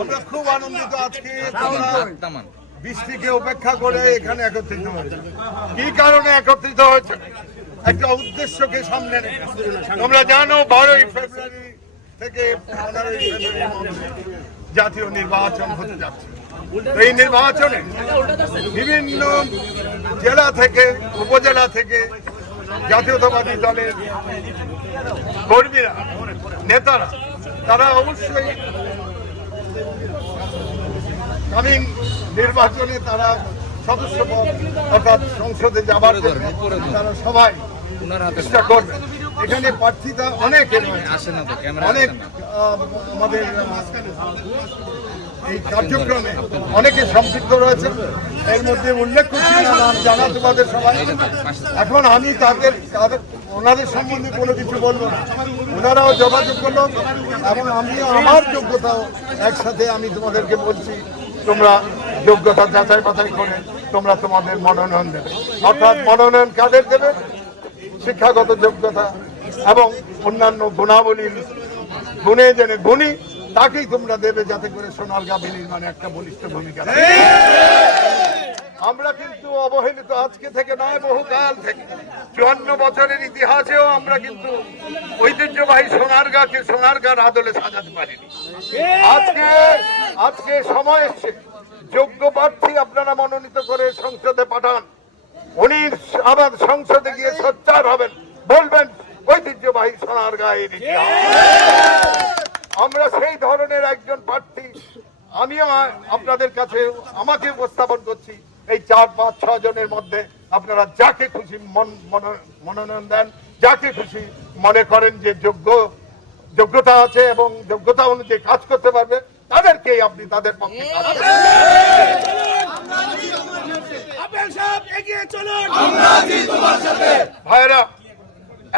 আমরা খুব আনন্দিত আজকে বৃষ্টিকে উপেক্ষা করে এখানে একত্রিত হয়েছে। কি কারণে একত্রিত হয়েছে? একটা উদ্দেশ্যকে সামনে রেখে। তোমরা জানো 12ই ফেব্রুয়ারি থেকে 15ই ফেব্রুয়ারি জাতীয় নির্বাচন হতে যাচ্ছে। এই নির্বাচনে বিভিন্ন জেলা থেকে উপজেলা থেকে জাতীয়তাবাদী দলের কর্মীরা নেতারা তারা অবশ্যই কামিং নির্বাচনে তারা সদস্য অর্থাৎ সংসদে যাবার জন্য তারা সবাই চেষ্টা করবে। এখানে প্রার্থীরা অনেক অনেক আমাদের এই কার্যক্রমে অনেকে সম্পৃক্ত রয়েছে। এর মধ্যে উল্লেখ করছি নাম জানা তোমাদের সবাই। এখন আমি ওনাদের সম্বন্ধে কোনো কিছু বলবো না, ওনারাও যোগাযোগ করলো এবং আমি আমার যোগ্যতাও একসাথে আমি তোমাদেরকে বলছি, তোমরা যোগ্যতা যাচাই বাছাই করে তোমরা তোমাদের মনোনয়ন দেবে। অর্থাৎ মনোনয়ন কাদের দেবে? শিক্ষাগত যোগ্যতা এবং অন্যান্য গুণাবলীর গুণে জেনে গুণী তাকেই তোমরা দেবে, যাতে করে সোনারগাঁ বিনির্মাণে একটা বলিষ্ঠ ভূমিকা। আমরা কিন্তু অবহেলিত আজকে থেকে নয়, বহুকাল থেকে 54 বছরের ইতিহাসেও আমরা কিন্তু ঐতিহ্যবাহী সোনারগাঁর আদলে সাজাতে পারিনি। আজকে সময় এসছে, যোগ্য প্রার্থী আপনারা মনোনীত করে সংসদে পাঠান। উনি আবার সংসদে গিয়ে সোচ্চার হবেন, বলবেন ঐতিহ্যবাহী সোনারগাঁয়ের ইতিহাস। আমরা সেই ধরনের একজন প্রার্থী আমিও আপনাদের কাছে আমাকে উপস্থাপন করছি। এই 4, 5, 6 জনের মধ্যে আপনারা যাকে খুশি মনোনয়ন দেন, যাকে খুশি মনে করেন যে যোগ্যতা আছে এবং যোগ্যতা অনুযায়ী কাজ করতে পারবে, তাদেরকেই আপনি তাদের পক্ষে ভাইরা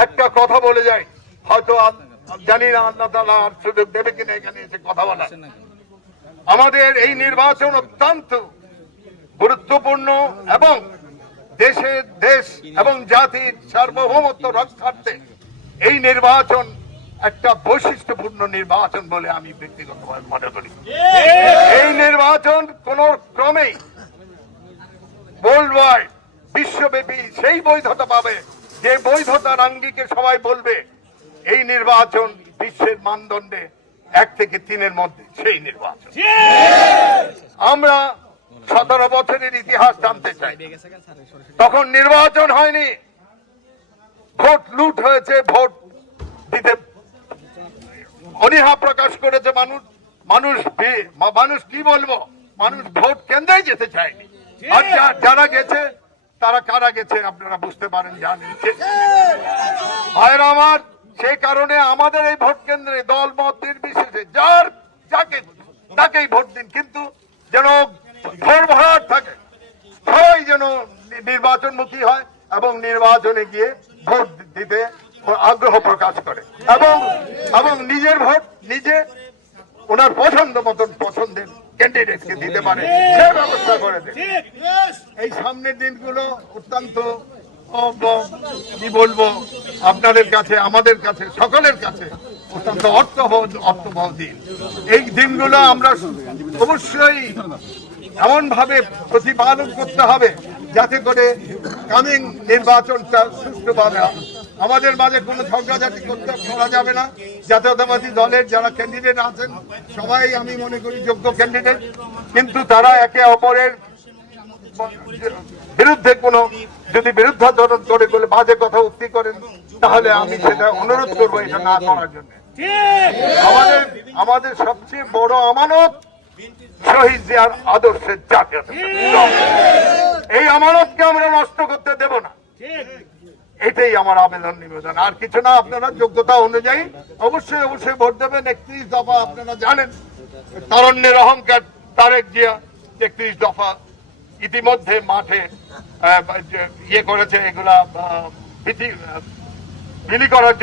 একটা কথা বলে যাই, হয়তো জানি না আল্লাহ তাআলা আর সুযোগ দেবে কিনা এখানে এসে কথা বলা। আমাদের এই নির্বাচন অত্যন্ত গুরুত্বপূর্ণ এবং দেশ এবং জাতির সার্বভৌমত্ব রক্ষার্থে এই নির্বাচন একটা বৈশিষ্ট্যপূর্ণ নির্বাচন বলে আমি ব্যক্তিগতভাবে মনে করি। এই নির্বাচন কোন ক্রমেই ওয়ার্ল্ড ওয়াইড বিশ্বব্যাপী সেই বৈধতা পাবে যে বৈধতার আঙ্গিকে সবাই বলবে এই নির্বাচন বিশ্বের মানদণ্ডে 1 থেকে 3-এর মধ্যে সেই নির্বাচন। আমরা 17 বছরের ইতিহাস জানতে চাই। তখন নির্বাচন হয়নি, ভোট লুট হয়েছে, ভোট দিতে অনীহা প্রকাশ করেছে মানুষ কি বলবো, মানুষ ভোট কেন্দ্রেই যেতে চায়নি। আর যারা গেছে তারা কারা গেছে আপনারা বুঝতে পারেন, জানেন। ভাইরা আমার, সেই কারণে আমাদের এই ভোট কেন্দ্রে দল মত নির্বিশেষে তাকেই ভোট দিন, কিন্তু যেন ভরভরাট থাকে, সবাই যেন নির্বাচনমুখী হয় এবং নির্বাচনে গিয়ে ভোট দিতে আগ্রহ প্রকাশ করে এবং নিজের ভোট নিজে ওনার পছন্দ মতন পছন্দের ক্যান্ডিডেটকে দিতে পারে সে ব্যবস্থা করে দেয়। এই সামনের দিনগুলো অত্যন্ত কি বলবো আপনাদের কাছে, আমাদের কাছে, সকলের কাছে অত্যন্ত অর্থবহ দিন। এই দিনগুলো আমরা অবশ্যই এমন ভাবে প্রতিপালন করতে হবে যাতে করে কামিং নির্বাচনটা সুষ্ঠুভাবে হয়। আমাদের মাঝে কোনো ঝগড়াঝাটি করা যাবে না। জাতীয়তাবাদী দলের যারা ক্যান্ডিডেট আছেন সবাই আমি মনে করি যোগ্য ক্যান্ডিডেট, কিন্তু তারা একে অপরের বিরুদ্ধে কোনো যদি বিরুদ্ধাচরণ করে বাজে কথা উক্তি করেন তাহলে আমি সেটা অনুরোধ করবো এটা না করার জন্য। আমাদের সবচেয়ে বড় আমানত শহীদ জিয়ার আদর্শের জাতীয়তা, এই আমানতকে আমরা নষ্ট করতে দেব না, এটাই আমার আবেদন নিবেদন, আর কিছু না। আপনারা যোগ্যতা অনুযায়ী অবশ্যই ভোট দেবেন। 31 দফা আপনারা জানেন, তারুণ্যের অহংকার তারেক জিয়া 31 দফা ইতিমধ্যে মাঠে ইয়ে করেছে, এগুলা বিলি করার জন্য।